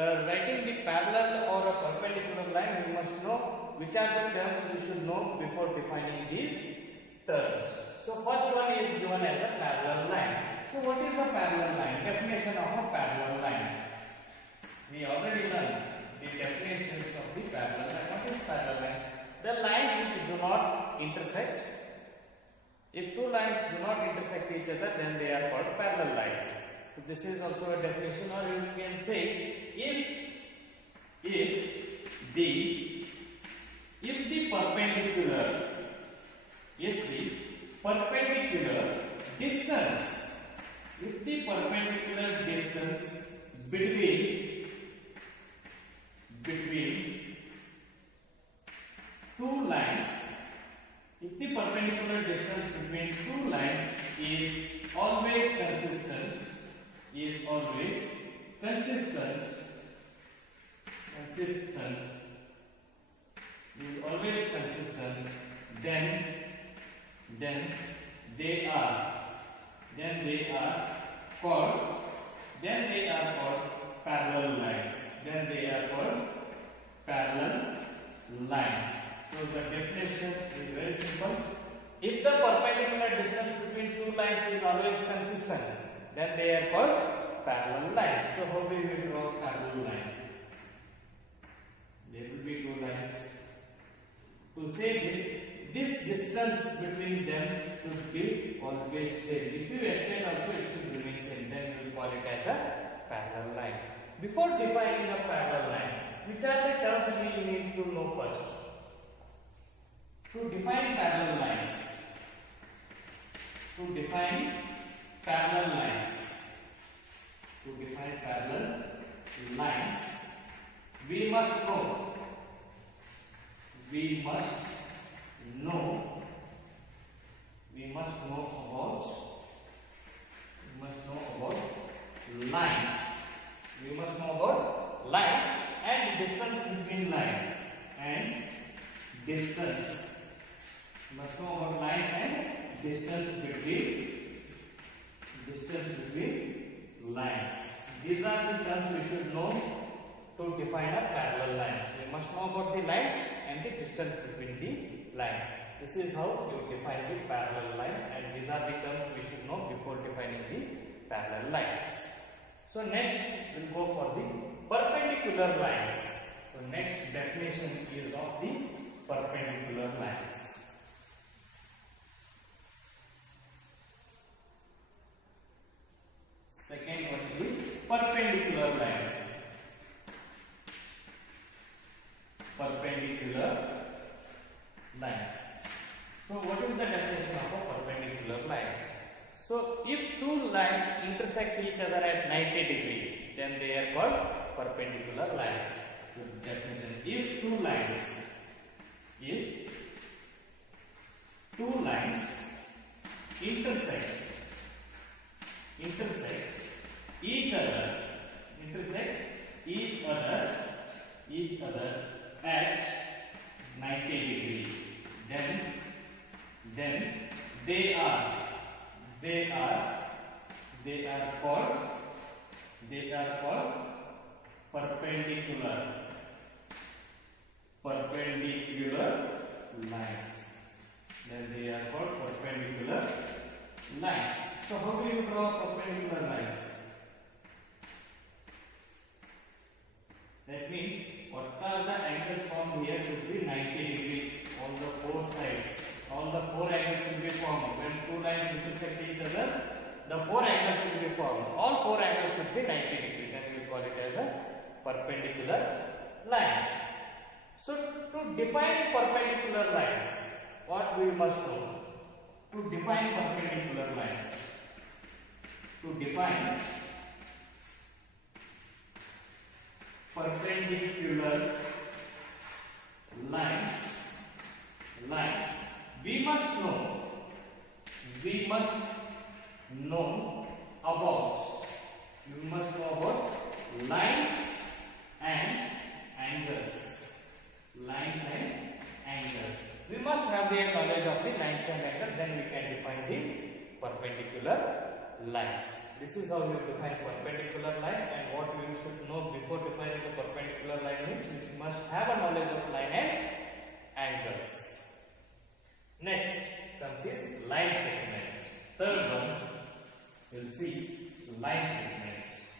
writing the parallel or a perpendicular line, we must know which are the terms we should know before defining these terms. So first one is given as a parallel line. So what is a parallel line? Definition of a parallel line. We already learned the definitions of the parallel line. What is parallel line? The lines which do not intersect. If two lines do not intersect each other, then they are called parallel lines. So this is also a definition, or you can say if the perpendicular distance between two lines, if the perpendicular distance between two lines is always consistent, then they are called parallel lines. So the definition is very simple. If the perpendicular distance between two lines is always consistent, then they are called parallel lines. So how do we draw a parallel line? There will be two lines. To say this distance between them should be always same. If you extend also, it should remain same. Then we will call it as a parallel line. Before defining a parallel line, which are the terms we need to know first? To define parallel lines, we must know about lines and distance between lines and distance. You must know about lines and distance between lines. These are the terms we should know to define a parallel line. So you must know about the lines and the distance between the lines. This is how you define the parallel line, and these are the terms we should know before defining the parallel lines. So next we'll go for the perpendicular lines. So next definition is of the perpendicular lines. Second one is perpendicular lines. So what is the definition of a perpendicular lines? So if two lines intersect each other at 90 degrees, then they are called perpendicular lines. So definition: if two lines intersect each other at 90 degrees, then they are called perpendicular lines. Then they are called perpendicular lines. So how do you draw perpendicular lines? That means what are the angles formed here should be 90 degrees on the four sides. All the four angles will be formed. When two lines intersect each other, the four angles will be formed. All four angles should be 90 degrees. Then we call it as a perpendicular lines. So to define perpendicular lines, what we must know? To define perpendicular lines. To define perpendicular lines, we must know about lines and angles. We must have the knowledge of the lines and angles, then we can define the perpendicular lines. This is how you define perpendicular line, and what we should know before defining vertex. Next comes is line segments. Third one, you will see line segments.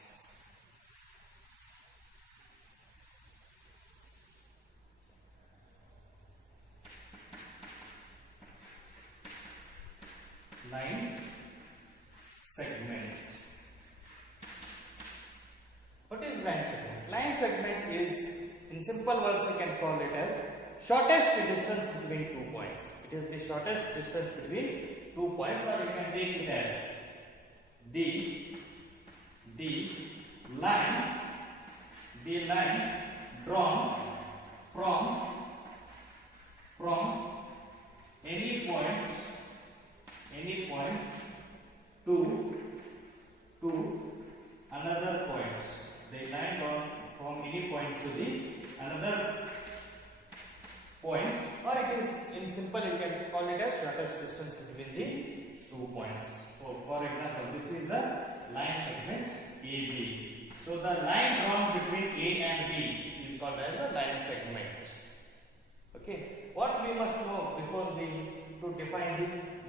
Line segments. What is line segment? Line segment is, in simple words, we can call it as shortest distance between 2 points. It is the shortest distance between 2 points, or you can take it as the line drawn from any point to another point. The line drawn from any point to the another point, or it is, in simple, you can call it as shortest distance between the 2 points. So, for example, this is a line segment AB. So, the line drawn between A and B is called as a line segment. Okay. What we must know before to define the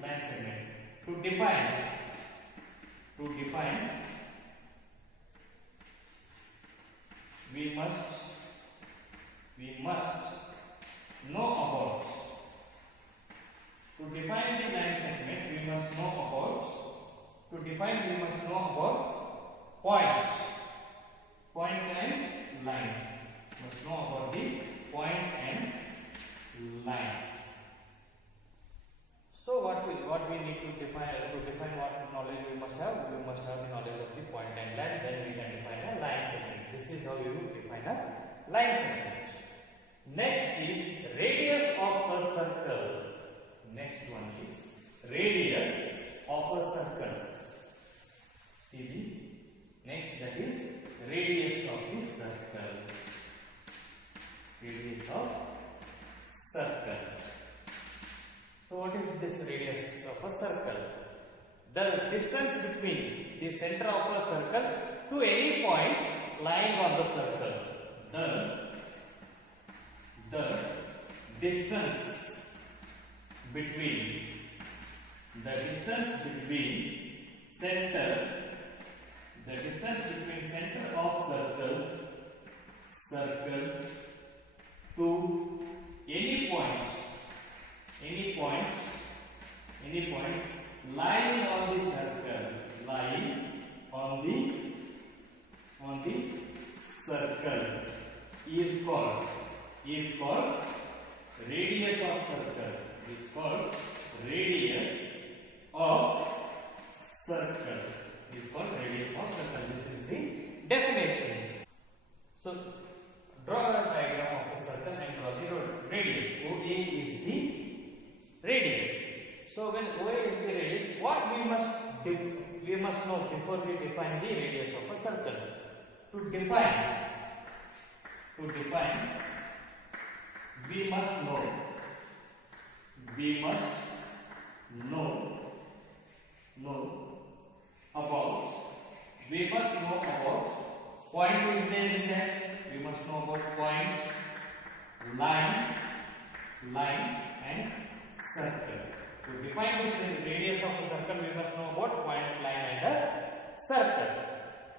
line segment? To define, we must know about. To define the line segment, we must know about. To define, we must know about points. Point and line. We must know about the point and lines. So what we need to define what knowledge we must have the knowledge of the point and line, then we can define a line segment. This is how you define a line segment. Next is radius of a circle. Next one is radius of a circle. See the next, that is radius of the circle. Radius of circle. So what is this radius of a circle? The distance between the center of a circle to any point lying on the circle. The distance between center of circle to any point lying on the circle, is called radius of circle. Is called radius of circle. Is called radius of circle. This is the definition. So draw a diagram of a circle and draw the radius. OA is the radius. So when OA is the radius, what we must know before we define the radius of a circle. To define, we must know about point is there in that. We must know about point, line and circle. To define this radius of a circle, we must know about point, line and a circle.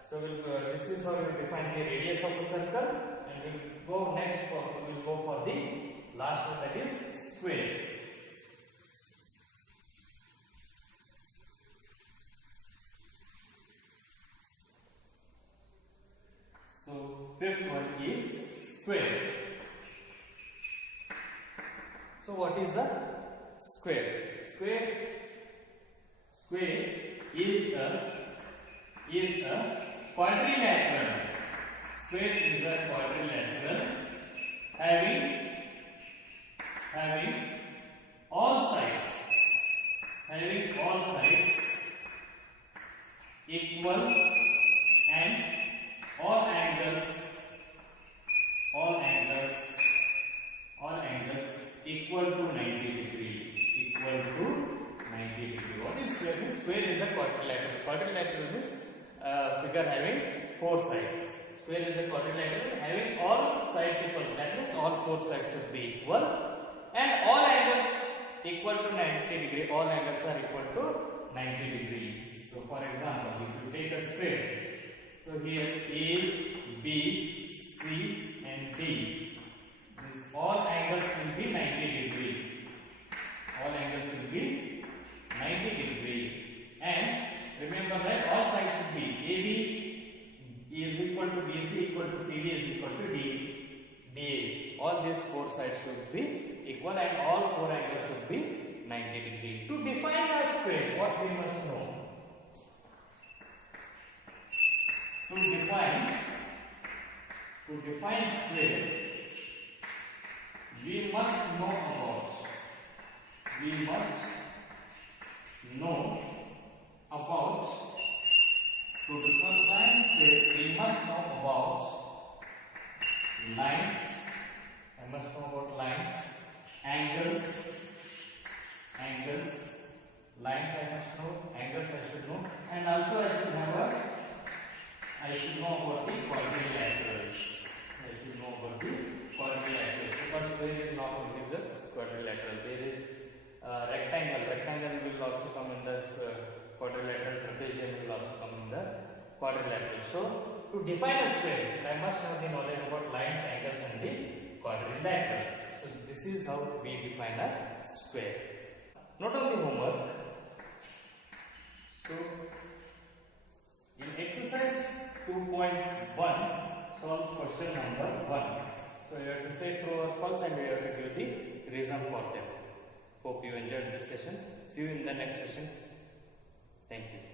So this is how we define the radius of a circle, and we'll go for the last one, that is square. So fifth one is square. So what is a square? Square is a quadrilateral. Square is a quadrilateral having all sides equal and all angles equal to 90 degree. What is square? Square is a quadrilateral. Quadrilateral means figure having 4 sides. Square is a quadrilateral having all sides equal. That means all 4 sides should be equal and all angles equal to 90 degree. All angles are equal to 90 degrees. So for example, if you take a square, so here A, B, C and D, these all angles will be 90 degree. All angles will be 90 degree. And remember that all sides should be AB is equal to BC equal to CD is equal to DA. All these four sides should be equal and all four angles should be 90 degree. To define a square, what we must know? To define square, we must know about to define square, we must know about lines. I must know about lines, angles, lines I must know, angles I should know, and also I should know about the quadrilaterals. I should know about the quadrilaterals because square is not only the quadrilateral. There is rectangle. Rectangle will also come in the quadrilateral. Trapezium will also come in the quadrilateral. So to define a square, I must have the knowledge about lines, angles, and the quadrilaterals. So this is how we define a square. Not only homework. So in exercise 2.1, solve question number 1. So you have to say true or false and you have to give the reason for them. Hope you enjoyed this session. See you in the next session. Thank you.